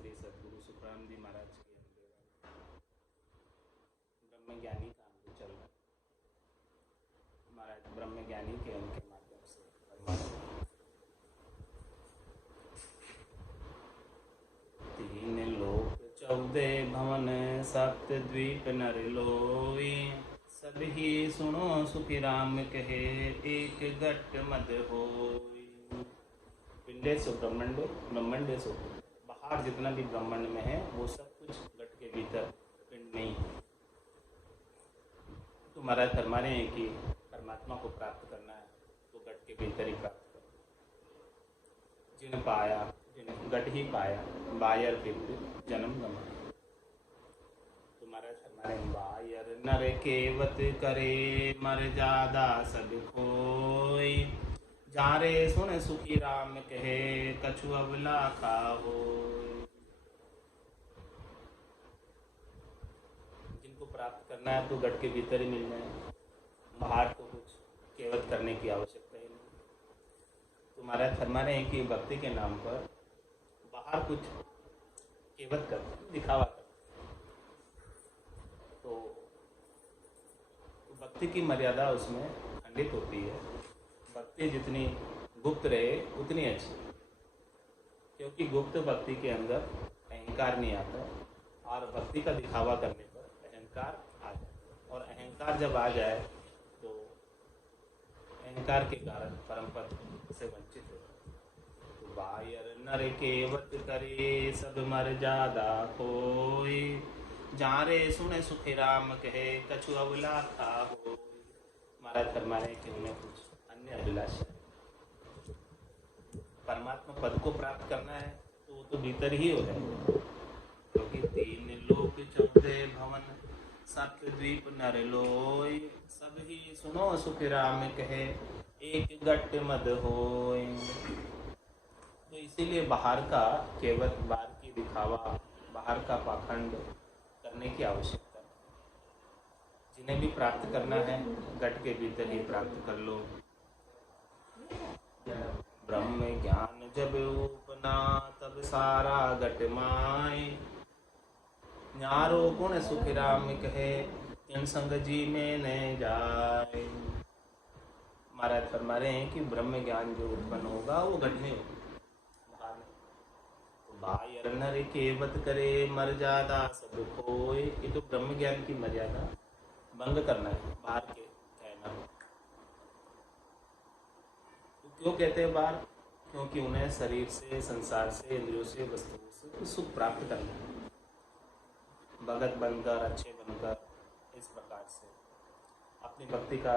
श्री सद्गुरु सुखराम जी महाराज के ब्रह्म ज्ञानी का हमको चलना। महाराज ब्रह्म ज्ञानी के उनके माध्यम से तीन लोक 14 भवन सप्त द्वीप नर लोई, सभी सुनो सुखी राम कहे एक घट मद होई। पिंडेशु ब्रह्मंडो ब्रह्मंडेशु, बाहर जितना भी ब्रह्मांड में है वो सब कुछ घट के भीतर, पिंड नहीं है। तो महाराज फरमा रहे हैं कि परमात्मा को प्राप्त करना है तो घट के भीतर ही प्राप्त करो। जिन पाया जिन घट ही पाया, बायर विपरीत जन्म गमाया। तो महाराज फरमा रहे हैं बायर नर केवत करे मर्यादा सब खोई, जारे सुन सुखी राम कहे कछु अबला खाओ। जिनको प्राप्त करना है तो घट के भीतर ही मिल जाए, बाहर तो कुछ केवत करने की आवश्यकता ही नहीं। तो महाराज फरमा रहे हैं कि भक्ति के नाम पर बाहर कुछ केवत करते, दिखावा करते, तो भक्ति की मर्यादा उसमें खंडित होती है। भक्ति जितनी गुप्त रहे उतनी अच्छी, क्योंकि गुप्त भक्ति के अंदर अहंकार नहीं आता और भक्ति का दिखावा करने पर अहंकार आ जाए, और अहंकार जब आ जाए तो अहंकार के कारण परम पद से वंचित हो। तो बायर नर केवत करे सब मर्यादा कोई, जारे सुने सुखी राम कहे कछु अबला खाओ। महाराज फरमा रहे कि उन्हें कुछ अन्य अभिलाषा, परमात्मा पद को प्राप्त करना है तो वो तो भीतर ही हो जाएगा, क्योंकि तीन लोक 14 भवन सप्त द्वीप नर लोई, सब ही सुनो सुख राम कहे एक घट मद होय। तो इसीलिए बाहर का केवल बाहर की दिखावा, बाहर का पाखंड करने की आवश्यकता है। जिन्हें भी प्राप्त करना है घट के भीतर ही प्राप्त कर लो। ब्रह्म ज्ञान जब उपना तब सारा घट माय, न्यारो गुण सुख राम कहे तीन संग जी में न जाए। महाराज फरमा रहे हैं कि ब्रह्म ज्ञान जो उत्पन्न होगा वो घट में होगा, बाहर नहीं। तो बायर नर केवत करे मर्यादा सब खोए, ये तो ब्रह्म ज्ञान की मर्यादा भंग करना है, बाहर के कहना। क्यों कहते हैं बाहर? क्योंकि उन्हें शरीर से, संसार से, इंद्रियों से, वस्तुओं से सुख प्राप्त करना है। भगत बनकर, अच्छे बनकर, इस प्रकार से अपनी भक्ति का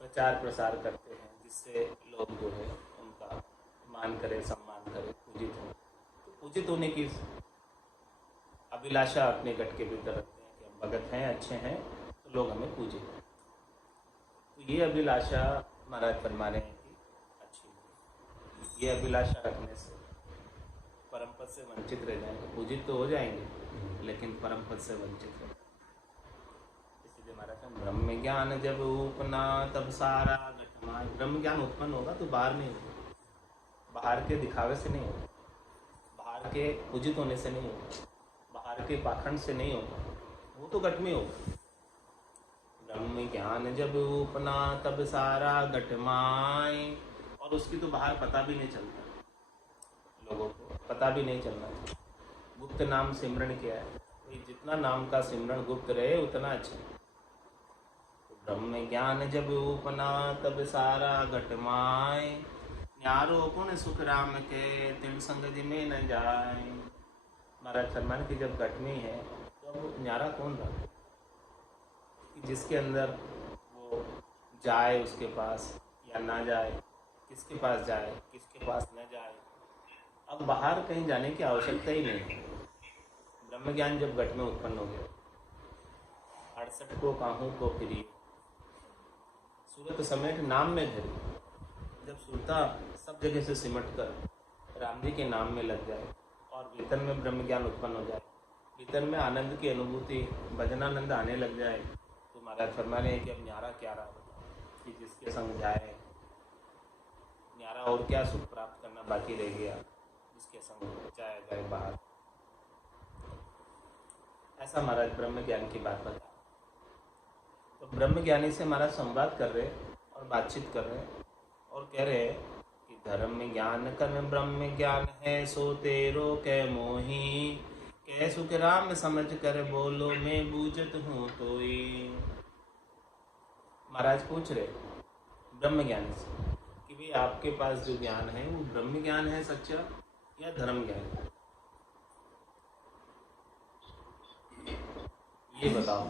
प्रचार प्रसार करते हैं, जिससे लोग जो है उनका मान करे, सम्मान करे, पूजित हो। तो पूजित होने की अभिलाषा अपने घट के भीतर रखते हैं कि हम भगत हैं, अच्छे हैं, तो लोग हमें पूजें। तो ये अभिलाषा महाराज फरमा रहे हैं कि अच्छी है। ये अभिलाषा रखने से परम पद से वंचित रह जाएंगे। पूजित तो हो जाएंगे लेकिन परम पद से वंचित रह। इसीलिए महाराज ब्रह्म ज्ञान जब उपना तब सारा घटमाय। ब्रह्म ज्ञान उत्पन्न होगा तो बाहर नहीं होगा, बाहर के दिखावे से नहीं होगा, बाहर के पूजित होने से नहीं होगा, बाहर के पाखंड से नहीं होगा, वो तो घट में होगा। ब्रह्म ज्ञान जब उपना तब सारा घट माय, और उसकी तो बाहर पता भी नहीं चलता, लोगों को पता भी नहीं चलना चाहिए। गुप्त नाम सिमरन किया है, तो जितना नाम का सिमरन गुप्त रहे उतना अच्छा। तो ब्रह्म ज्ञान जब उपना तब सारा घट माय, न्यारो गुण सुख राम के तिल संग जी में न जाए। महाराज फरमान की जब घट में है तो अब न्यारा कौन रहा, जिसके अंदर वो जाए उसके पास या ना जाए, किसके पास जाए किसके पास न जाए। अब बाहर कहीं जाने की आवश्यकता ही नहीं है। ब्रह्म ज्ञान जब घट में उत्पन्न हो गया, 68 को काहू को फिरी, सूरत समेत नाम में धरी। जब सुरता सब जगह से सिमट कर राम जी के नाम में लग जाए और भीतर में ब्रह्म ज्ञान उत्पन्न हो जाए, भीतर में आनंद की अनुभूति, भजनानंद आने लग जाए, तो महाराज फरमा रहे हैं कि अब न्यारा क्या रहा कि जिसके संग जाए, न्यारा और क्या सुख प्राप्त करना बाकी रह गया। जिसके संग जाया जाए बाहर। ऐसा महाराज ब्रह्म ज्ञान की बात बता। तो ब्रह्म ज्ञानी से महाराज संवाद कर रहे और बातचीत कर रहे और कह रहे कि धर्म ज्ञान कर्म ब्रह्म ज्ञान है, सो तेरो कै मोही, कै सुख राम समझ कर बोलो, मैं बूझत हूँ तोई। महाराज पूछ रहे ब्रह्म ज्ञानी से कि भाई आपके पास जो ज्ञान है वो ब्रह्म ज्ञान है सच्चा या धर्म ज्ञान है, ये बताओ।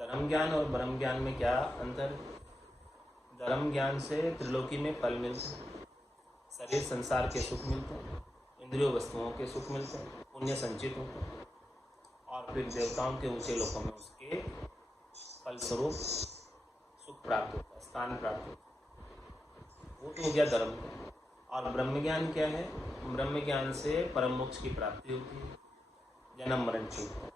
धर्म ज्ञान और ब्रह्म ज्ञान में क्या अंतर? धर्म ज्ञान से त्रिलोकी में फल मिलते हैं, शरीर संसार के सुख मिलते हैं, इंद्रियों वस्तुओं के सुख मिलते हैं, पुण्य संचित होते हैं और फिर देवताओं के ऊंचे लोकों में उसके फलस्वरूप सुख प्राप्त होता है, स्थान प्राप्त होता है। वो तो हो गया धर्म। और ब्रह्म ज्ञान क्या है? ब्रह्म ज्ञान से परम मोक्ष की प्राप्ति होती है, जन्म मरण छूटता है।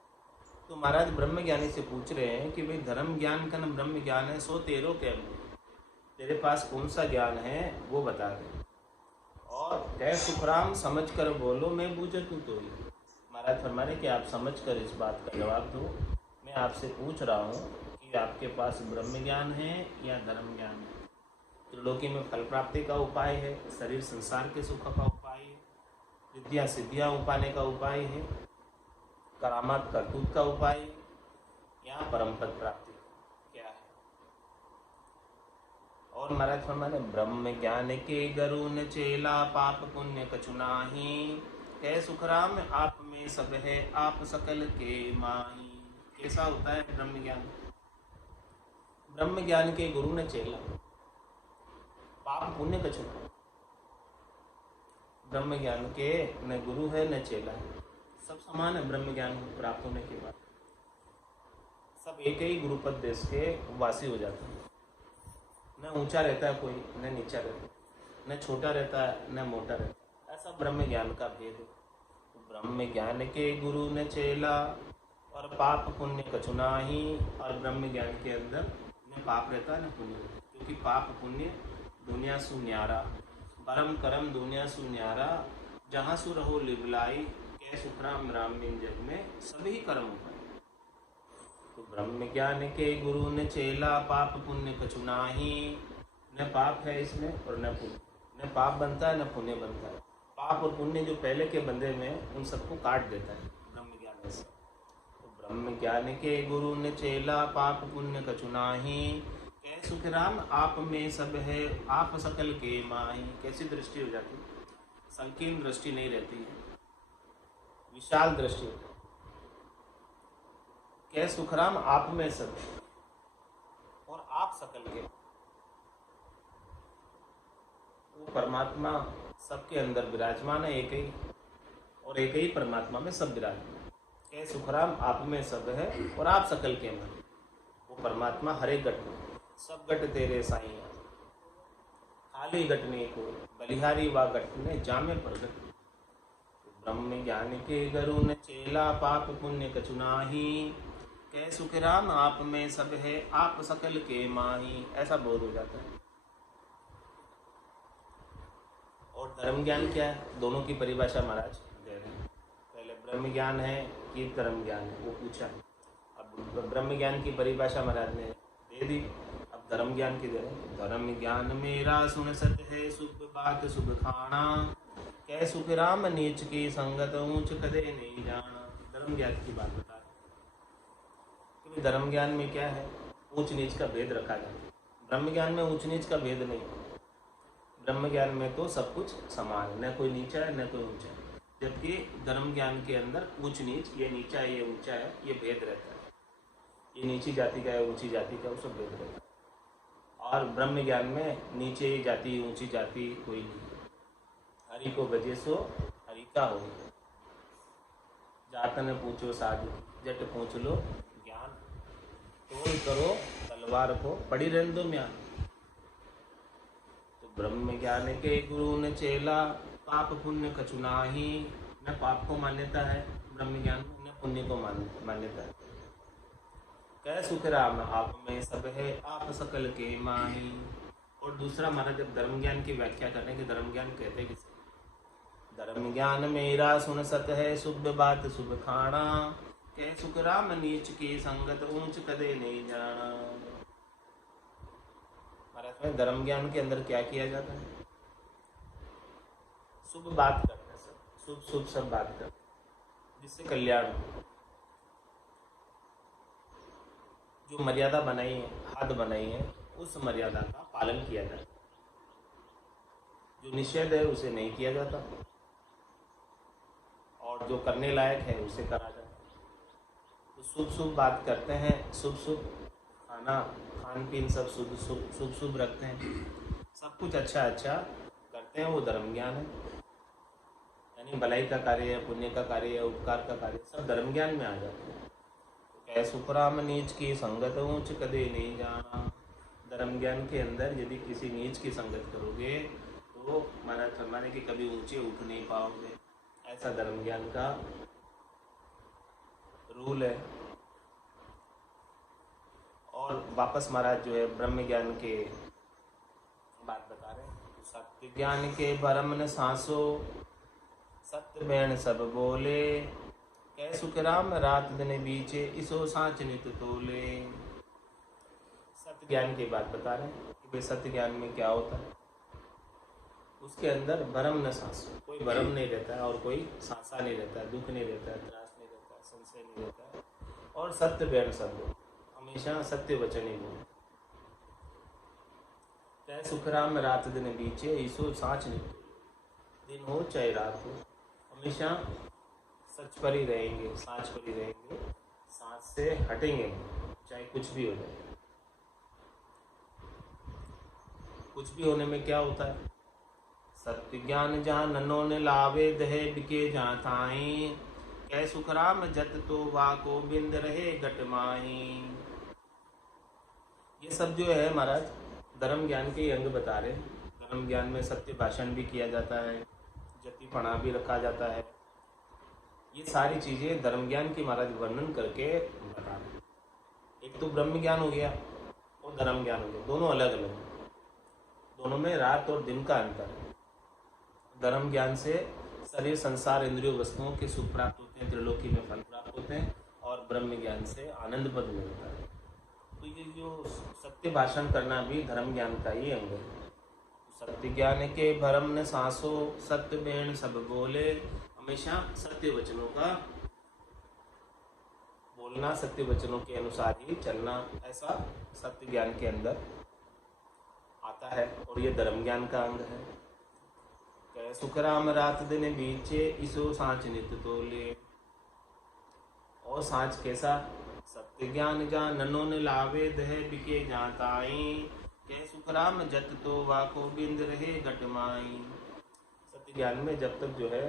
तो महाराज ब्रह्म ज्ञानी से पूछ रहे हैं कि भाई धर्म ज्ञान का न ब्रह्म ज्ञान है, सो तेरो क्या, तेरे पास कौन सा ज्ञान है वो बता दे। और कह सुखराम समझ कर बोलो, मैं बूझत हूँ तो ही। महाराज फरमा रहे कि आप समझ कर इस बात का जवाब दो। मैं आपसे पूछ रहा हूँ कि आपके पास ब्रह्म ज्ञान है या धर्म ज्ञान है। त्रिलोकी में फल प्राप्ति का उपाय है, शरीर संसार के सुख का उपाय है, विद्या सिद्धियाँ पाने का उपाय है, करामात करतूत का उपाय है, या परम पद प्राप्ति क्या है? और महाराज फरमाने ब्रह्म ज्ञान के गरु न चेला, पाप पुण्य कछु नाही, कह सुखराम आप में सब है, आप सकल के माही। कैसा होता है ब्रह्म ज्ञान? ब्रह्म ज्ञान के गुरु न चेला, पाप पुण्य कछु नहीं। ब्रह्म ज्ञान के न गुरु है न चेला है, सब समान है। ब्रह्म ज्ञान प्राप्त होने के बाद सब एक ही गुरुपद देश के वासी हो जाते हैं। न ऊंचा रहता है कोई, न नीचा रहता है, न छोटा रहता है न मोटा रहता है। ऐसा ब्रह्म ज्ञान का भेद है। तो ब्रह्म ज्ञान के गुरु न चेला और पाप पुण्य कछु नाही। और ब्रह्म ज्ञान के अंदर न पाप रहता है न पुण्य रहता है, क्योंकि पाप पुण्य दुनिया सु न्यारा, परम करम दुनिया सु न्यारा, जहाँ सु रहो लिवलाई, कह सुखराम राम बिन जग में सभी कर्म उपाय। तो ब्रह्म ज्ञान के गुरु न चेला, पाप पुण्य कछु नाही। न पाप है इसमें और न पुण्य, न पाप बनता है न पुण्य बनता है। पाप और पुण्य जो पहले के बंधे में उन सबको काट देता है ब्रह्म ज्ञान से। तो ब्रह्म ज्ञान के गुरु न चेला, पाप पुण्य कछु नाही, कह सुखराम आप में सब है, आप सकल के माही। कैसी दृष्टि हो जाती है? संकीर्ण दृष्टि नहीं रहती है, विशाल दृष्टि। कह सुखराम आप में सब और आप सकल के। वो परमात्मा सबके अंदर विराजमान है, एक ही, और एक ही परमात्मा में सब विराजमान। कह सुखराम आप में सब है और आप सकल के में। वो परमात्मा हर एक घट में, सब घट तेरे साईं, खाली घट नहीं कोई, बलिहारी व घट ने जामे प्रगट। ब्रह्म ज्ञान के गरु न चेला, पाप पुण्य कछु नाही, कह सुखराम आप में सब है, आप सकल के माही। ऐसा बोध हो जाता है। और धर्म ज्ञान क्या है? दोनों की परिभाषा महाराज दे रहे हैं। पहले ब्रह्म ज्ञान है कि धर्म ज्ञान है, वो पूछा। अब ब्रह्म ज्ञान की परिभाषा महाराज ने दे दी, अब धर्म ज्ञान की दे रहे हैं। धर्म ज्ञान मेरा सुन सत है, शुभ बात शुभ खाना, कह सुखराम नीच की संगत, ऊंच कदे नहीं जाना। धर्म ज्ञान की बात बता रहे, क्योंकि धर्म ज्ञान में क्या है? ऊंच नीच का भेद रखा जाता है। ब्रह्म ज्ञान में ऊंच नीच का भेद नहीं। ब्रह्म ज्ञान में तो सब कुछ समान है, न कोई नीचा है न कोई ऊंचा है। जबकि धर्म ज्ञान के अंदर ऊंच नीच, ये नीचा है ये ऊंचा है, ये भेद रहता है। ये नीची जाति का है ऊंची जाति का, वो सब भेद रहता है। और ब्रह्म ज्ञान में नीचे जाति ऊंची जाति कोई नहीं। हरि को भजे सो हरि का हो, जातन पूछो साधु, जट पूछ लो ज्ञान, तोल करो तलवार को पड़ी रहने दो म्यान। तो ब्रह्म ज्ञान के गुरु न चेला, पाप पुण्य कछु नाही। न पाप को मान्यता है ब्रह्म ज्ञान, न पुण्य को मान्यता है। कह सुखराम आप में सब है, आप सकल के माही। और दूसरा हमारा जब धर्म ज्ञान की व्याख्या करने के, धर्म ज्ञान कहते किसे? धर्म ज्ञान मेरा सुन सत है, शुभ बात शुभ खाना, कह सुख राम नीच की संगत, ऊंच कदे नहीं जाना। महाराज में धर्म ज्ञान के अंदर क्या किया जाता है? शुभ बात करते हैं, सब शुभ शुभ सब बात करते हैं जिससे कल्याण हो। जो मर्यादा बनाई है, हद बनाई है, उस मर्यादा का पालन किया जाता है। जो निषेध है उसे नहीं किया जाता, और जो करने लायक है उसे करा जाता है। तो शुभ शुभ बात करते हैं, शुभ शुभ खाना खान पीन सब शुभ शुभ रखते हैं, सब कुछ अच्छा अच्छा करते हैं, वो धर्म ज्ञान है। यानी भलाई का कार्य है, पुण्य का कार्य है, उपकार का कार्य, सब धर्म ज्ञान में आ जाते हैं। कह सुख राम नीच की संगत, ऊंच कदे नहीं जाना। धर्म ज्ञान के अंदर यदि किसी नीच की संगत करोगे तो महाराज फरमाने कि कभी ऊंचे उठ नहीं पाओगे। ऐसा धर्म ज्ञान का रूल है। और वापस महाराज जो है ब्रह्म ज्ञान के बात बता रहे हैं। सत्य ज्ञान के भरम न सांसो, सत्य बैन सब बोले, कह सुख राम रात दिन बीचे, इसो सांच नित तोले। सत्य ज्ञान की बात बता रहे हैं कि भाई सत्य ज्ञान में क्या होता है। उसके अंदर भरम न सांसो, कोई भरम नहीं रहता है और कोई सांसा नहीं रहता है, दुख नहीं रहता है, त्रास नहीं रहता है, संशय नहीं रहता है। और सत्य बैन सब बोले, हमेशा सत्य वचन ही बोले। चाहे सुख राम रात दिन बीचे, ईसो सांच नित तोले। दिन हो चाहे रात हो, हमेशा सच पर ही रहेंगे, सांच पर ही रहेंगे, सांच से हटेंगे चाहे कुछ भी हो जाए। कुछ भी होने में क्या होता है? सत्य ज्ञान जहाँ नन्नो ने लावे, दहे बिके जहाँ थाई, कह सुख राम जत तो वाको, बिंद रहे घट माही। ये सब जो है महाराज धर्म ज्ञान के अंग बता रहे हैं। धर्म ज्ञान में सत्य भाषण भी किया जाता है, जतिपणा भी रखा जाता है। ये सारी चीजें धर्म ज्ञान की महाराज वर्णन करके बता रहे हैं। एक तो ब्रह्म ज्ञान हो गया और धर्म ज्ञान हो गया, दोनों अलग अलग हैं। दोनों में रात और दिन का अंतर है। धर्म ज्ञान से शरीर संसार इंद्रियों वस्तुओं के सुख प्राप्त होते हैं, त्रिलोकी में फल प्राप्त होते हैं, और ब्रह्म ज्ञान से आनंद पद मिलता है। तो ये जो सत्य भाषण करना भी धर्म ज्ञान का ही अंग है। सत्य ज्ञान के भरम न सांसो, सत्य बैन सब बोले। हमेशा सत्य वचनों का बोलना, सत्य वचनों के अनुसार ही चलना, ऐसा सत्य ज्ञान के अंदर आता है। और ये धर्म ज्ञान का अंग है। कह सुख राम रात दिन बीचे, इसो सांच नित तोले। और सांच कैसा? सत्य ज्ञान जहाँ नन्नो ने लावे, दह बिके जहाँ ताई, कह सुख राम जत तो वाको, बिंद रहे घट माई। सत्य ज्ञान में जब तक जो है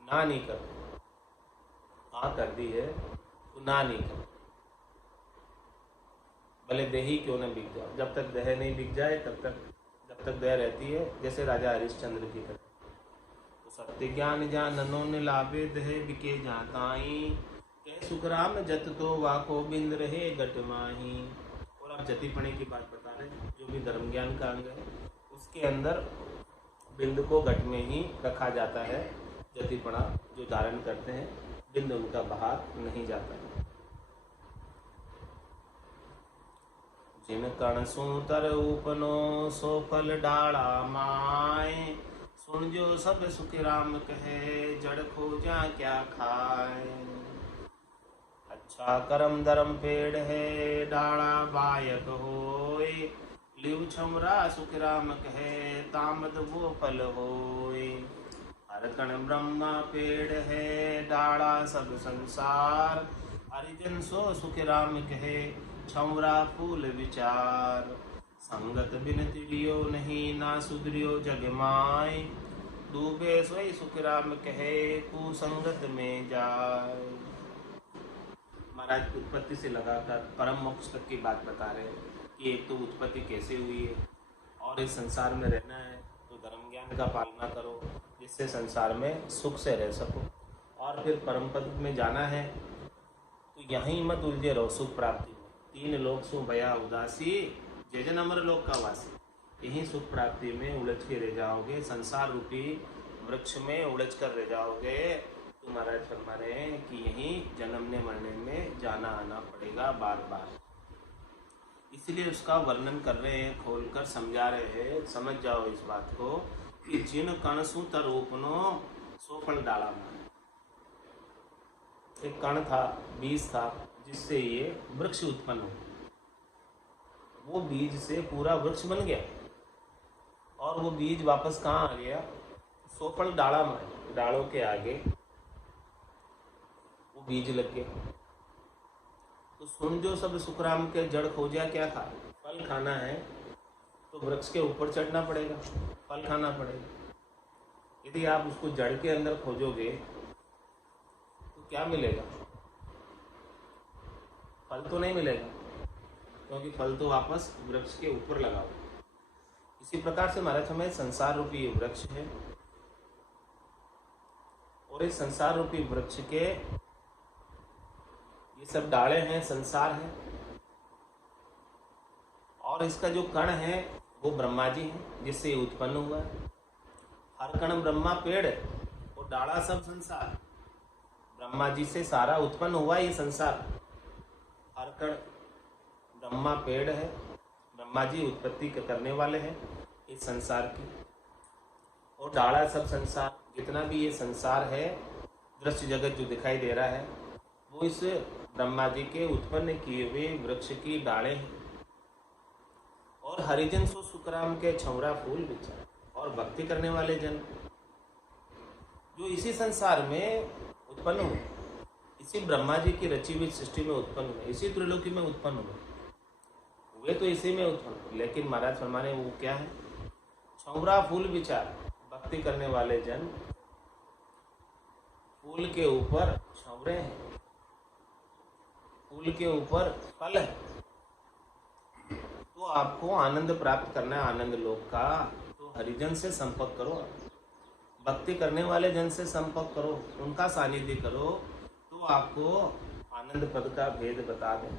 ना नहीं कर, हाँ कर दी है तो ना नहीं कर, भले देह ही क्यों न बिक जाओ। जब तक देह नहीं बिक जाए तब तक, जब तक देह रहती है, जैसे राजा हरिश्चंद्र की तरह। तो सत्य ज्ञान जहाँ नन्नो ने लावे, दह बिके जहाँ ताई, कह सुख राम जत तो वाको, बिंद रहे घट माही। और आप जतिपणे की बात बता रहे हैं, जो भी धर्म ज्ञान का अंग है उसके अंदर बिंद को घट में ही रखा जाता है। जतिपणा जो धारण करते हैं, बिंद उनका बाहर नहीं जाता है। जिन कण सूतर उपनो, सो फल डाला माए, सुन जो सब सुख राम कहे, जड़ खोजा क्या खाए। अच्छा करम धर्म पेड़ है, डाला बायक होय, लिव छमरा सुख राम कहे, तामद वो फल होय। हर कण ब्रह्मा पेड़ है, डाला सब संसार, हरिजन सो सुख राम कहे, छमरा फूल विचार। संगत बिन तिरियो नहीं, ना सुधरियो जग माय, डूबे सोई सुख राम कहे, कुसंगत में जाए। महाराज उत्पत्ति से लगाकर परम मोक्ष तक की बात बता रहे हैं कि एक तो उत्पत्ति कैसे हुई है, और इस संसार में रहना है तो धर्म ज्ञान का पालना करो, जिससे संसार में सुख से रह सको। और फिर परम पद में जाना है तो यहीं मत उलझे रहो सुख प्राप्ति में। तीन लोक सु भया उदासी, जजन अमर लोक का वासी। यहीं सुख प्राप्ति में उलझ के रह जाओगे। संसार रूपी वृक्ष में उलझ कर रह जाओगे तो महाराज फरमा रहे हैं कि यहीं जन्मने मरने में जाना आना पड़ेगा बार बार। इसलिए उसका वर्णन कर रहे हैं, खोलकर समझा रहे हैं। समझ जाओ इस बात को कि जिन कणसु तरोपनो सो फल डाला माने। एक कण था, बीज था, जिससे ये वृक्ष उत्पन्न हो। वो बीज से पूरा वृक्ष बन गया और वो बीज वापस कहाँ आ गया? सोफल डाला माने, डालों के आगे वो बीज लग गया। तो सुन जो सब सुखराम के जड़ खोजा क्या खा। फल खाना है तो वृक्ष के ऊपर चढ़ना पड़ेगा, फल खाना पड़ेगा। यदि आप उसको जड़ के अंदर खोजोगे तो क्या मिलेगा? फल तो नहीं मिलेगा, क्योंकि फल तो वापस वृक्ष के ऊपर लगा हुआ। इसी प्रकार से महाराज हमें संसार रूपी वृक्ष है और इस संसार रूपी वृक्ष के ये सब डाले हैं, संसार है। और इसका जो कण है वो ब्रह्मा जी है, जिससे ये उत्पन्न हुआ है। हर कण ब्रह्मा पेड़ है और डाला सब संसार। ब्रह्मा जी से सारा उत्पन्न हुआ ये संसार। हर कण ब्रह्मा पेड़ है, ब्रह्मा जी उत्पत्ति करने वाले हैं इस संसार की। और डाला सब संसार, जितना भी ये संसार है, दृश्य जगत जो दिखाई दे रहा है, वो इस ब्रह्मा जी के उत्पन्न किए हुए वृक्ष की डालें हैं। और हरिजन सो सुखराम के छौरा फूल विचार। और भक्ति करने वाले जन जो इसी संसार में उत्पन्न हुए, इसी ब्रह्मा जी की रची हुई सृष्टि में उत्पन्न हुए, इसी त्रिलोकी में उत्पन्न हुए तो इसी में उत्पन्न। लेकिन महाराज फरमाने वो क्या है? छौरा फूल विचार। भक्ति करने वाले जन फूल के ऊपर छौरे हैं, फूल के ऊपर फल है। तो आपको आनंद प्राप्त करना है, आनंद लोक का, तो हरिजन से संपर्क करो, भक्ति करने वाले जन से संपर्क करो, उनका सानिध्य करो, तो आपको आनंद पद का भेद बता दें।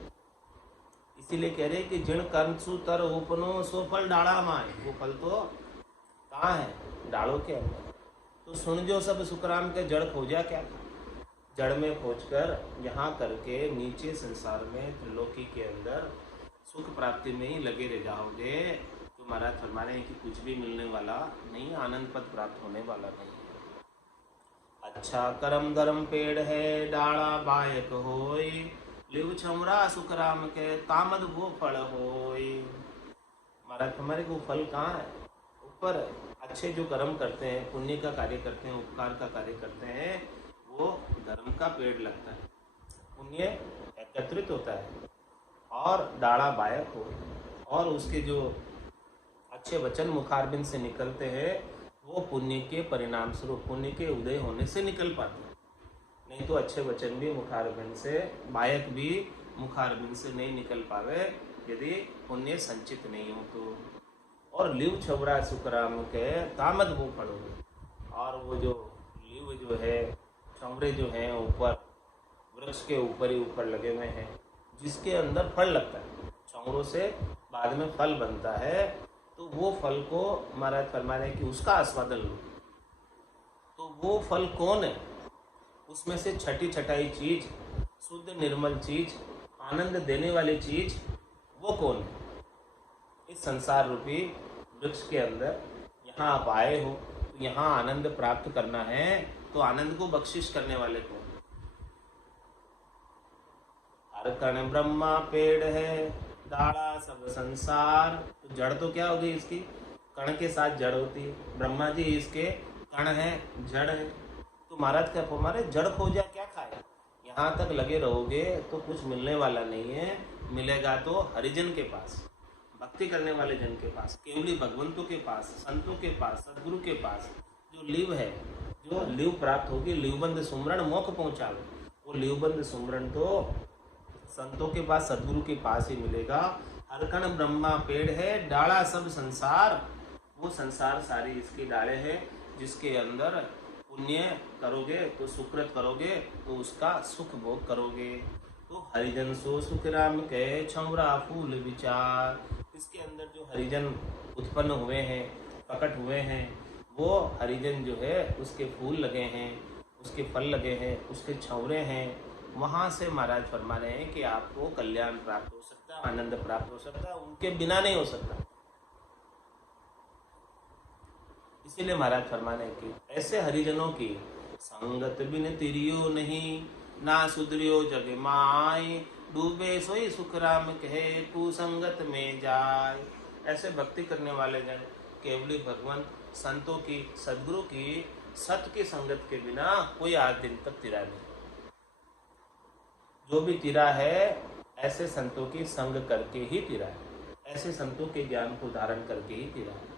इसीलिए कह रहे कि जिन कर्मसु तर उपनो सो फल डाला माए। वो फल तो कहाँ है? डालों के अंदर। तो सुन जो सब सुखराम के जड़ खोजा क्या था। जड़ में खोजकर यहाँ करके नीचे संसार में त्रिलोकी के अंदर सुख प्राप्ति में ही लगे रह जाओगे तो महाराज फरमा रहे हैं कि कुछ भी मिलने वाला नहीं, आनंद पद प्राप्त होने वाला नहीं है। अच्छा करम धर्म पेड़ है, डाला बायक होय, लिव छमरा सुखराम के तामद वो फल होय। महाराज हमारे को फल कहाँ है? ऊपर है। अच्छे जो कर्म करते हैं, पुण्य का कार्य करते हैं, उपकार का कार्य करते हैं, वो धर्म का पेड़ लगता है, पुण्य एकत्रित होता है और डाला बायक हो। और उसके जो अच्छे वचन मुखारबिंद से निकलते हैं वो पुण्य के परिणाम स्वरूप, पुण्य के उदय होने से निकल पाते हैं। नहीं तो अच्छे वचन भी मुखारबिंद से, बायक भी मुखारबिंद से नहीं निकल पावे यदि पुण्य संचित नहीं हो तो। और लिव छबरा सुखराम के तामद वो पड़ोगे। और वो जो लिव जो है, छमरे जो हैं ऊपर वृक्ष के ऊपर ही ऊपर लगे हुए हैं, जिसके अंदर फल लगता है, छमरों से बाद में फल बनता है, तो वो फल को महाराज फरमा रहे हैं कि उसका आस्वादन लो। तो वो फल कौन है? उसमें से छठी छठाई चीज, शुद्ध निर्मल चीज, आनंद देने वाली चीज, वो कौन है? इस संसार रूपी वृक्ष के अंदर यहाँ आप आए हो तो यहाँ आनंद प्राप्त करना है, तो आनंद को बख्शिश करने वाले कौन? हर कण ब्रह्मा पेड़ है, डाला सब संसार। तो जड़ तो क्या होगी इसकी? कण के साथ जड़ होती है। ब्रह्मा जी इसके कण है, जड़ है। तो महाराज क्या हमारे जड़ खोजा क्या खाए? यहाँ तक लगे रहोगे तो कुछ मिलने वाला नहीं है। मिलेगा तो हरिजन के पास, भक्ति करने वाले जन के पास, केवली भगवंतों के पास, संतों के पास, सदगुरु के पास। जो लिव है, जो लिव प्राप्त होगी, लिवबंद सुमरण मोक्ष पहुँचावे। वो लिवबंद सुमरण तो संतों के पास, सदगुरु के पास ही मिलेगा। हर कण ब्रह्मा पेड़ है, डाला सब संसार। वो संसार सारी इसकी डाले हैं, जिसके अंदर पुण्य करोगे तो सुकृत करोगे तो उसका सुख भोग करोगे। तो हरिजन सो सुख राम के छमरा फूल विचार। इसके अंदर जो हरिजन उत्पन्न हुए हैं, प्रकट हुए हैं, वो हरिजन जो है उसके फूल लगे हैं, उसके फल लगे हैं, उसके छौरे हैं, वहाँ से महाराज फरमा रहे हैं कि आपको कल्याण प्राप्त हो सकता है, आनंद प्राप्त हो सकता है, उनके बिना नहीं हो सकता। इसीलिए महाराज फरमा रहे हैं कि ऐसे हरिजनों की संगत बिन तिरियो नहीं, ना सुधरियो जग माय, डूबे सोई सुख राम कहे, कुसंगत में जाए। ऐसे भक्ति करने वाले जन केवली भगवान संतों की, सदगुरु की सत्य की संगत के बिना कोई आज दिन तक तिरा नहीं। जो भी तिरा है ऐसे संतों की संग करके ही तिरा है, ऐसे संतों के ज्ञान को धारण करके ही तिरा है।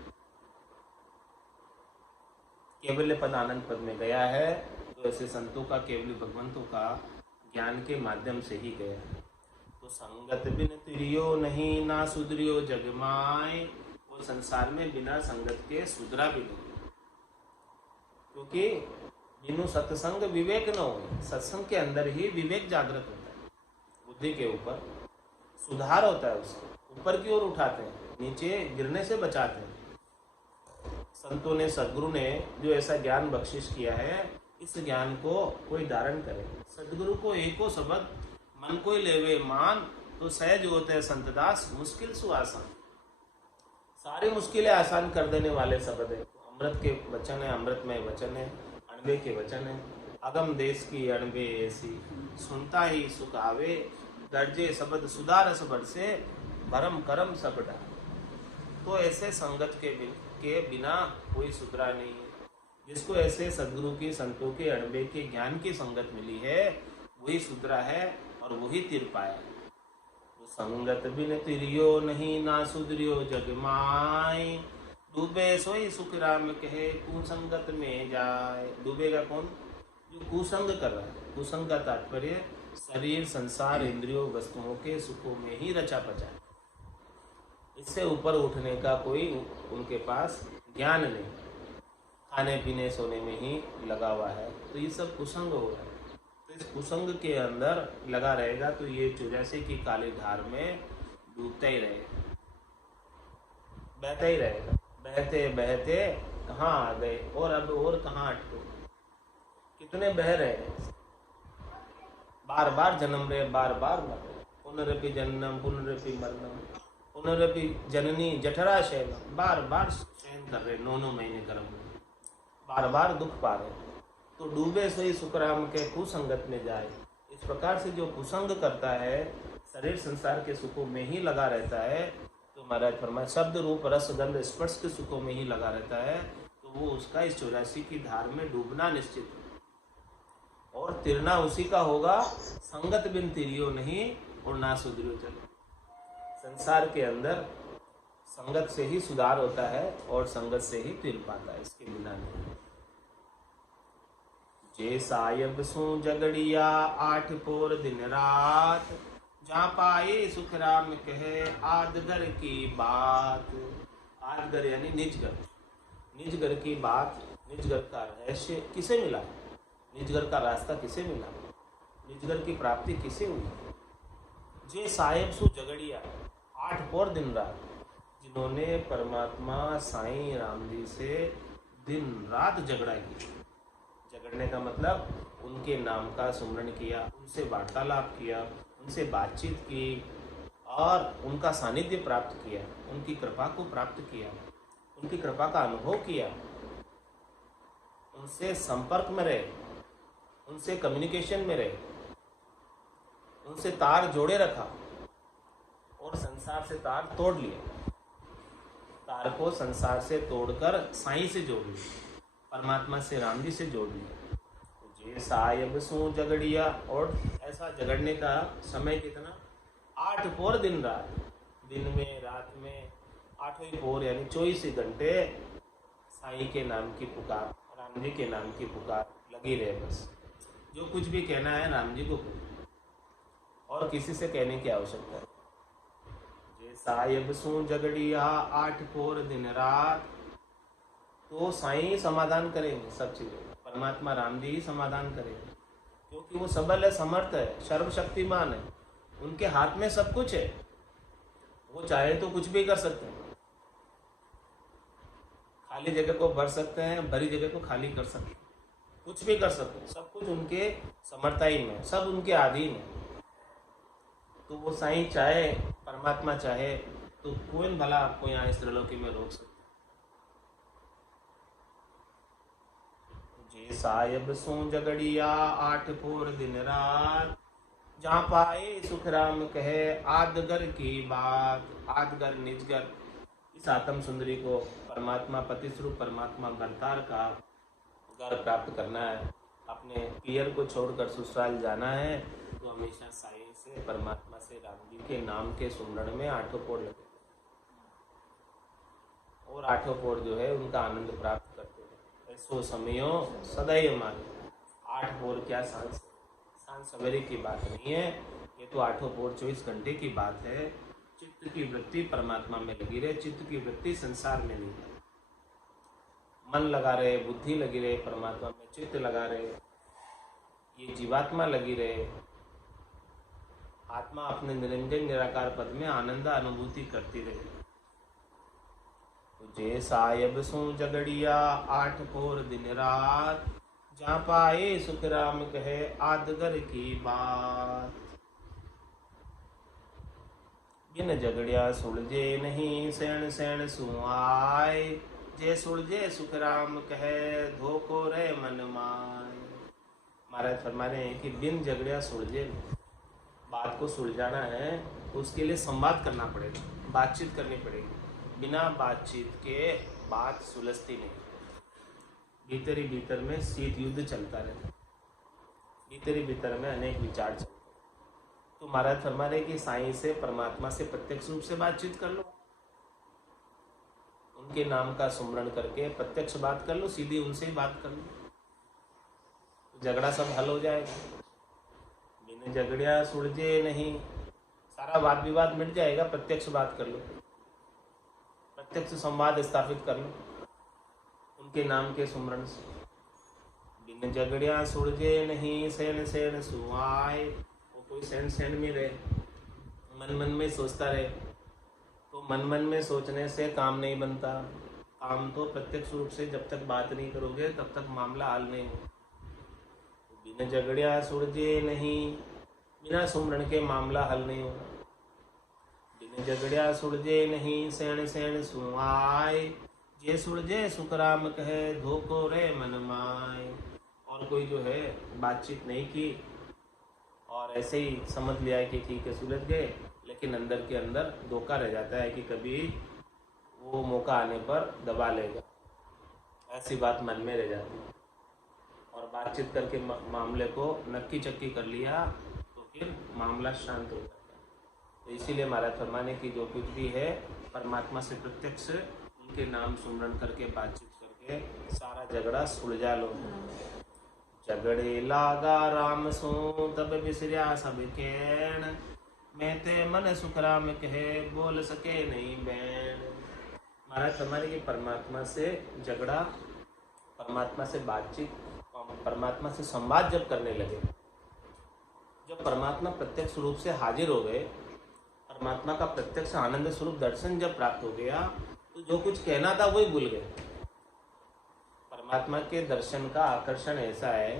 केवल पद आनंद पद में गया है तो ऐसे संतों का, केवल भगवंतों का ज्ञान के माध्यम से ही गया है। तो संगत बिन तिरियो नहीं, ना सुधरियो जग माय, वो संसार में बिना संगत के सुधरा भी नहीं, क्योंकि बिनु सत्संग विवेक न हो। सत्संग के अंदर ही विवेक जागृत होता है, बुद्धि के ऊपर सुधार होता है, उसको ऊपर की ओर उठाते हैं, नीचे गिरने से बचाते हैं। संतों ने, सदगुरु ने जो ऐसा ज्ञान बख्शिश किया है, इस ज्ञान को कोई धारण करे। सदगुरु को एको शब्द मन को लेवे मान, तो सहज होते हैं संतदास, मुश्किल सु आसान। सारी मुश्किलें आसान कर देने वाले शब्द है। अमृत के वचन है, अमृतमय वचन है, अणबे के वचन है। अगम देश की अणबे ऐसी, सुनता ही सुख आवे, दर्जे शब्द सुधारस बरसे, भरम करम सब डा। तो ऐसे संगत के बिना कोई सुधरा नहीं है। जिसको ऐसे सदगुरु की, संतों के, अणबे के ज्ञान की संगत मिली है, वही सुधरा है और वही तिर पाया है। तो संगत बिन तिरियो नहीं, ना सुधरियो जग माय, डूबे सोई सुख राम कहे, कुसंगत में जाए। डूबेगा कौन? जो कुसंग कर रहा है। कुसंग का तात्पर्य शरीर, संसार, इंद्रियों, वस्तुओं के सुखों में ही रचा पचा है। इससे ऊपर उठने का कोई उनके पास ज्ञान नहीं, खाने पीने सोने में ही लगा हुआ है। तो ये सब कुसंग हो रहा है। तो इस कुसंग के अंदर लगा रहेगा तो ये 84 की काली धार में डूबता ही रहेगा, बहता ही रहेगा। बहते बहते कहाँ आ गए और अब और कहाँ अटके। कितने बह रहे हैं, बार बार जन्म रहे, बार बार मर रहे। पुनरपि जन्म पुनरपि मरणम, पुनरपि जननी जठरा शयनम, बार बार शयन कर रहे, 9 महीने गर्भ में, बार बार दुख पा रहे। तो डूबे सोई सुखराम के, कुसंगत में जाए। इस प्रकार से जो कुसंग करता है, शरीर संसार के सुखों में ही लगा रहता है, तो महाराज फरमाए शब्द रूप रस गंध स्पर्श के सुखों में ही लगा रहता है, तो वो उसका इस 84 की धार में डूबना निश्चित है। और तिरना उसी का होगा, संगत बिन तिरियो नहीं और ना सुधरियो चले। संसार के अंदर संगत से ही सुधार होता है और संगत से ही तिर पाता है, इसके बिना नहीं। जे सायब सु जगड़िया, 8 पोर दिन रात, जहाँ पाए सुख राम कहे, आदगर की बात। आदगर यानी निज घर, निज घर की बात, निज घर का रहस्य किसे मिला, निज घर का रास्ता किसे मिला, निज घर की प्राप्ति किसे हुई। जे साहेब सु जगड़िया, 8 पोर दिन रात, जिन्होंने परमात्मा साईं राम जी से दिन रात झगड़ा किया। झगड़ने का मतलब उनके नाम का सुमरण किया, उनसे वार्तालाप किया, उनसे बातचीत की और उनका सानिध्य प्राप्त किया, उनकी कृपा को प्राप्त किया, उनकी कृपा का अनुभव किया, उनसे संपर्क में रहे, उनसे कम्युनिकेशन में रहे, उनसे तार जोड़े रखा और संसार से तार तोड़ लिया। तार को संसार से तोड़कर साईं से जोड़ लिया, परमात्मा से, राम जी से जोड़ लिया। तो जे सायब सु जगड़िया, और ऐसा झगड़ने का समय कितना, 8 पोर दिन रात। दिन में, रात में, 8वें पोर यानी 24 घंटे साईं के नाम की पुकार, राम जी के नाम की पुकार लगी रहे। बस जो कुछ भी कहना है राम जी को और किसी से कहने की आवश्यकता है। जे सायब सु जगड़िया, 8 पोर दिन रात। तो साईं समाधान करेंगे सब चीज़ों, परमात्मा राम जी ही समाधान करेंगे, क्योंकि वो सबल है, समर्थ है, सर्वशक्तिमान है, उनके हाथ में सब कुछ है, वो चाहे तो कुछ भी कर सकते हैं। खाली जगह को भर सकते हैं, भरी जगह को खाली कर सकते हैं, कुछ भी कर सकते हैं, सब कुछ उनके समर्थाई में, सब उनके अधीन है। तो वो साईं चाहे, परमात्मा चाहे, तो कौन भला आपको यहाँ इस त्रिलोकी में रोक सकता। जे सायब सो जगड़िया 8 पोर दिन रात, जहाँ पाए सुख राम कहे आदगर की बात। आदगर निजगर, इस आत्म सुंदरी को परमात्मा पति स्वरूप परमात्मा भरतार का घर प्राप्त करना है, अपने पियर को छोड़कर ससुराल जाना है, तो हमेशा साईं से, परमात्मा से, राम जी के नाम के सुमरण में 8 पोर लगे और 8 पोर जो है उनका आनंद प्राप्त करते हैं। ऐसो समयो सदैव माने। 8 पोर क्या सांझ सवेरे की बात नहीं है, ये तो 8 पोर 24 घंटे की बात है। चित्त की वृत्ति परमात्मा में लगी रहे, चित्त की वृत्ति संसार में नहीं है। मन लगा रहे, बुद्धि लगी रहे परमात्मा में, चित्त लगा रहे, ये जीवात्मा लगी रहे, आत्मा अपने निरंजन निराकार पद में आनंद अनुभूति करती रहे। जे सायब सो जगड़िया 8 पोर दिन रात, जहाँ पाए सुख राम कहे आदगर की बात। बिन जगड़िया सुलझे नहीं सैन सैन सुआय, जे सुलझे सुख राम कहे धोको रे मन माय। महाराज फरमा रहे हैं कि बिन जगड़िया सुलझे, बात को सुलझाना है उसके लिए संवाद करना पड़ेगा, बातचीत करनी पड़ेगी। बिना बातचीत के बात सुलझती नहीं। भीतर ही भीतर में शीत युद्ध चलता रहता, भीतर ही भीतर में अनेक विचार चलते। तो महाराज फरमा रहे कि साईं से, परमात्मा से प्रत्यक्ष रूप से बातचीत कर लो, उनके नाम का सुमरण करके प्रत्यक्ष बात कर लो, सीधी उनसे ही बात कर लो, तो झगड़ा सब हल हो जाएगा। बिन झगड़िया सुलझे नहीं, सारा वाद विवाद मिट जाएगा। प्रत्यक्ष बात कर लो, प्रत्यक्ष संवाद स्थापित कर लो उनके नाम के सुमरण से। बिन झगड़िया सुलझे नहीं सैन सैन सुआय, वो कोई सैन सैन में रहे, मन मन में सोचता रहे, तो मन मन में सोचने से काम नहीं बनता। काम तो प्रत्यक्ष रूप से जब तक बात नहीं करोगे तब तक मामला हल नहीं हो। बिन झगड़िया सुलझे नहीं, बिना सुमरण के मामला हल नहीं होगा। बिन झगड़िया सुलझे नहीं सैन सैन सुआय, जे सुलझे सुख राम कहे धोको रे मन माय। और कोई जो है बातचीत नहीं की और ऐसे ही समझ लिया है कि ठीक है सुलझ गए, लेकिन अंदर के अंदर धोखा रह जाता है कि कभी वो मौका आने पर दबा लेगा, ऐसी बात मन में रह जाती है। और बातचीत करके मामले को नक्की चक्की कर लिया तो फिर मामला शांत हो जाता है। तो इसीलिए महाराज फरमाने की जो कुछ भी है परमात्मा से प्रत्यक्ष उनके नाम सुमरण करके बातचीत करके सारा झगड़ा सुलझा लो। झगड़े लागा राम सो तब बिसरिया सब कैन, मैं ते मन सुख राम कहे बोल सके नहीं बैन। महाराज हमारे ये परमात्मा से झगड़ा, परमात्मा से बातचीत, परमात्मा से संवाद जब करने लगे, जब परमात्मा प्रत्यक्ष रूप से हाजिर हो गए, परमात्मा का प्रत्यक्ष आनंद स्वरूप दर्शन जब प्राप्त हो गया, तो जो कुछ कहना था वही भूल गए। परमात्मा के दर्शन का आकर्षण ऐसा है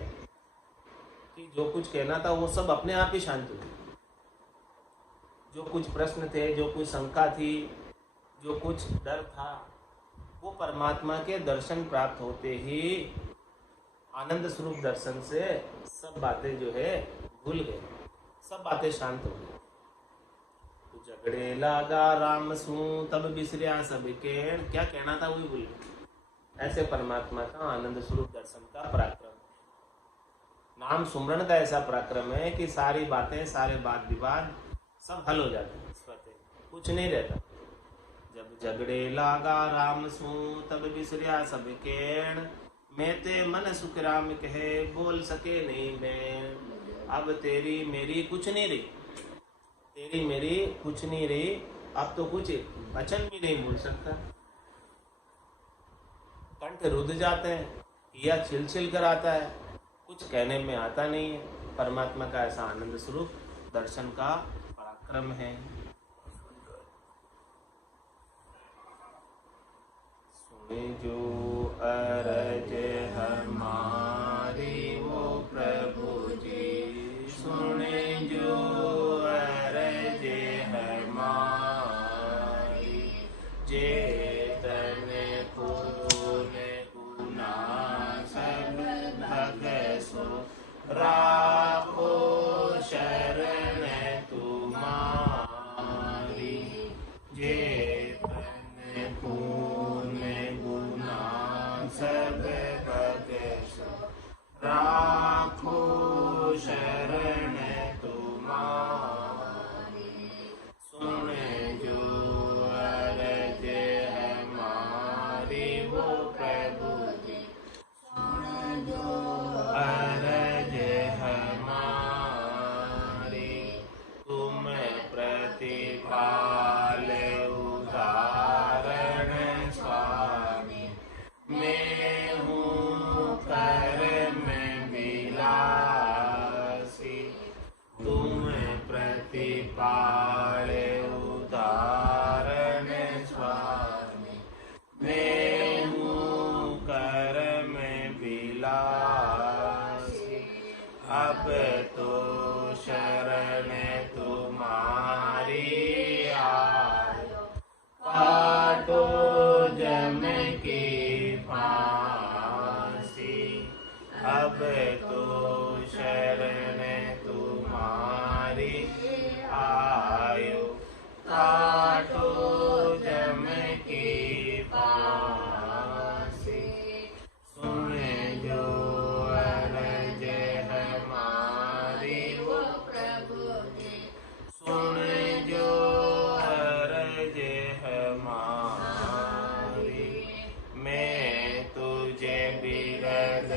कि जो कुछ कहना था वो सब अपने आप ही शांत हो गए। जो कुछ प्रश्न थे, जो कुछ शंका थी, जो कुछ डर था, वो परमात्मा के दर्शन प्राप्त होते ही आनंद स्वरूप दर्शन से सब बातें जो है भूल गए, सब बातें शांत हो गई। तो झगड़े लागा राम सू तब बिसरिया सब केण, क्या कहना था वही भूल गए। ऐसे परमात्मा का आनंद स्वरूप दर्शन का पराक्रम, नाम सुमरण का ऐसा पराक्रम है कि सारी बातें, सारे वाद विवाद सब हल हो जाते हैं, कुछ नहीं रहता। जब झगड़े लागा राम सू तब बिसरिया सब केण, मैं ते मन सुख राम कहे बोल सके नहीं बैन। अब तेरी मेरी कुछ नहीं रही, तेरी मेरी कुछ नहीं रही, अब तो कुछ वचन भी नहीं बोल सकता। कंठ रुध जाते हैं या छिल कर आता है, कुछ कहने में आता नहीं है। परमात्मा का ऐसा आनंद स्वरूप दर्शन का पराक्रम है। जो अरज हमारी वो प्रभु जी सुने, जो अरज हमारी। जेतन पुन गुना सब भगसो, राखो शरण तुम्हारी। जेतन पुन गुना सब भगसो, राखो शरण तुम्हारी। सुन जो अरज हमारी वो प्रभु जी, सुन जो अरज हमारी। तुम प्रतिपाल उदाहरण स्वामी, मैं हूँ कर में विलासी। तुम प्रतिपाल उदाहरण स्वामी, मैं हूँ कर में विलासी। अब तो शरण तुम्हारी आयो, काटो जम की फांसी। अब तो शरण तुम्हारी आयो, काटो जम की फांसी। सुन जो अरज हमारी वो प्रभु जी, सुन जो अरज हमारी। मैं तुझे बिरद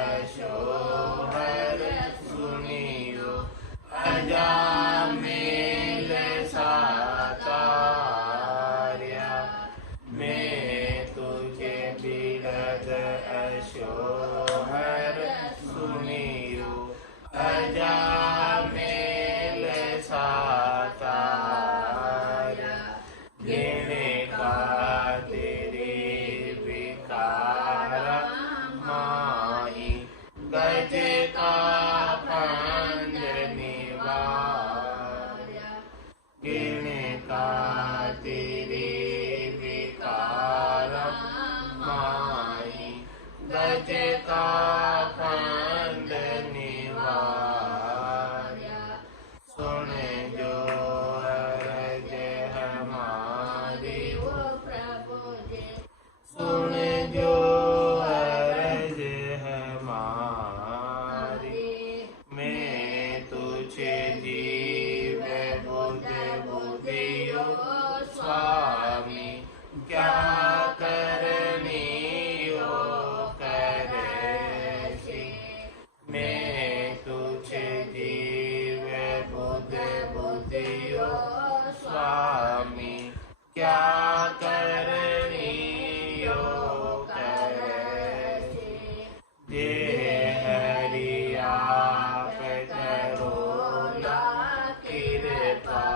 अशोहर सुनियो, अजामिल सातार्या। मैं तुझे बिरद अशोहर सुनियो, अजामिल सातार्या। गिने का तेरी विकार माही, गज का फंद निवार्या। गिने का तेरी विकार माही, गज का फंद निवार्या। सुन जो अरज हमारी वो प्रभु जी, सुन जो अरज हमारी। मैं तुझे जीव बुध बुधियो स्वामी, क्या करनियो करैसी। मैं तुझे जीव बुध बुधियो स्वामी, क्या करनियो करैसी। जे हरि आप करोला कृपा,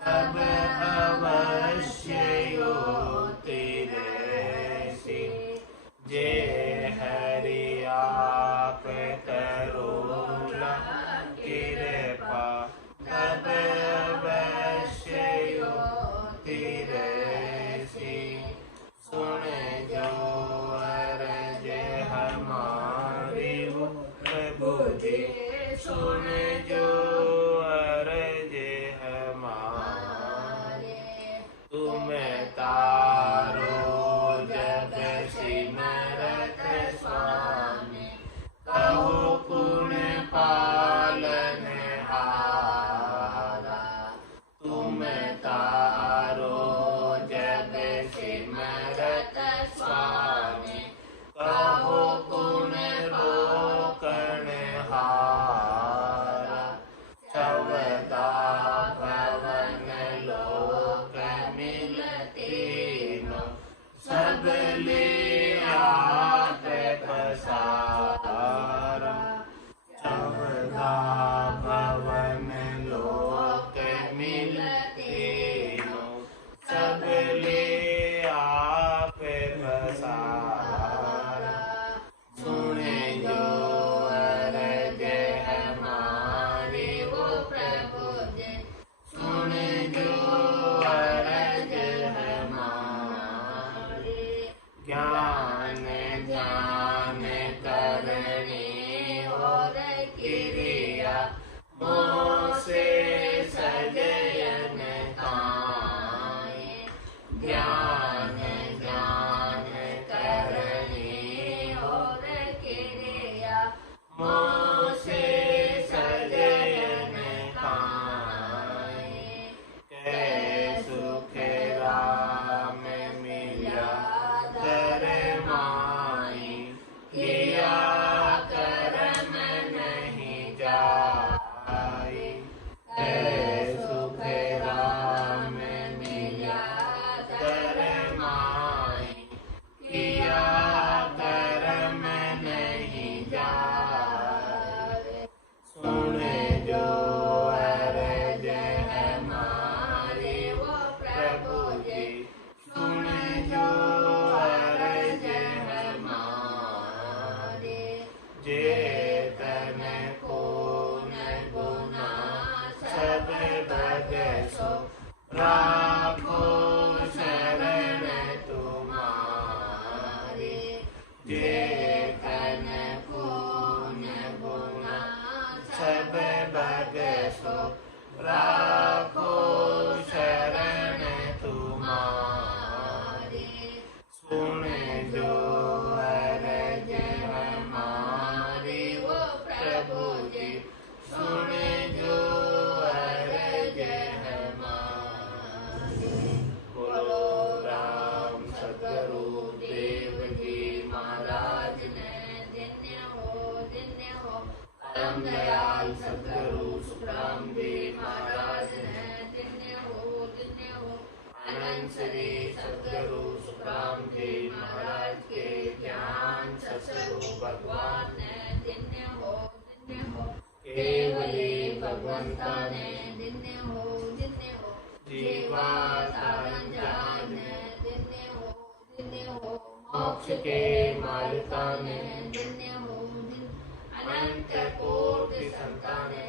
तब अवश्य यो तिरसी। जे हरि आप करोला कृपा, तब अवश्य यो तिरसी। सुन जो अरज हमारी वो प्रभु जी, सुन जो अरज हमारी। तुम तारो जग सिमरत स्वामी, कहो पुन पालन हारा। तुम तारो जग सिमरत स्वामी, कहो पुन रोकन हारा। मोसे सजन खाए, कै सुख राम मिला दर माई, किया करम नहीं जाए, कै सुख राम मिला दर माई, किया करम नहीं जाए। सुन जो अरज हमारे वो प्रभु जी, सुन जो अरज हमारे, जे तन को न गुना सब बगसो, राखो शरण तुम्हारे, जे तन को न गुना सब बगसो, राखो शरण तुम्हारे। सुन जो अरज हमारी वो प्रभु जी, सुन जो अरज हमारी। बोलो राम सदगुरु देव जी महाराज ने, धन्य हो परम दयाल सदगुरु सुखराम जी महाराज ने, धन्य हो अनंत श्री सदगुरु सुखराम जी महाराज के ज्ञान सत्स्वरूप भगवान ने, धन्य हो केवली भगवंता ने, धन्य हो जीवा तारण जान ने, धन्य हो मोक्ष के मालिका ने, धन्य हो अनंत कोटि संतान ने,